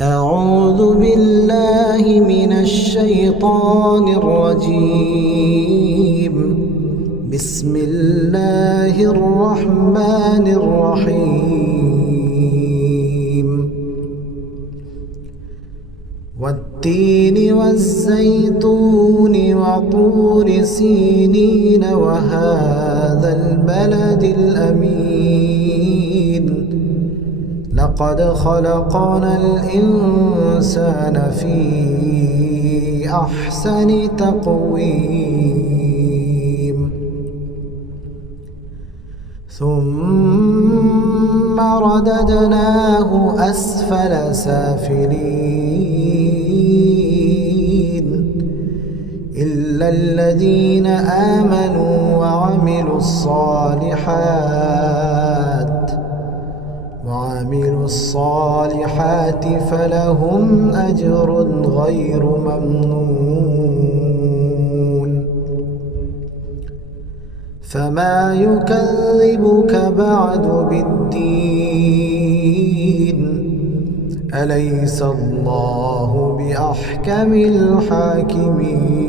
أعوذ بالله من الشيطان الرجيم. بسم الله الرحمن الرحيم. والتين والزيتون وطور سينين وهذا البلد الأمين. لقد خلقنا الإنسان في أحسن تقويم ثم رددناه أسفل سافلين إلا الذين آمنوا وعملوا الصالحات فلهم أجر غير ممنون. فما يكذبك بعد بالدين؟ أليس الله بأحكم الحاكمين؟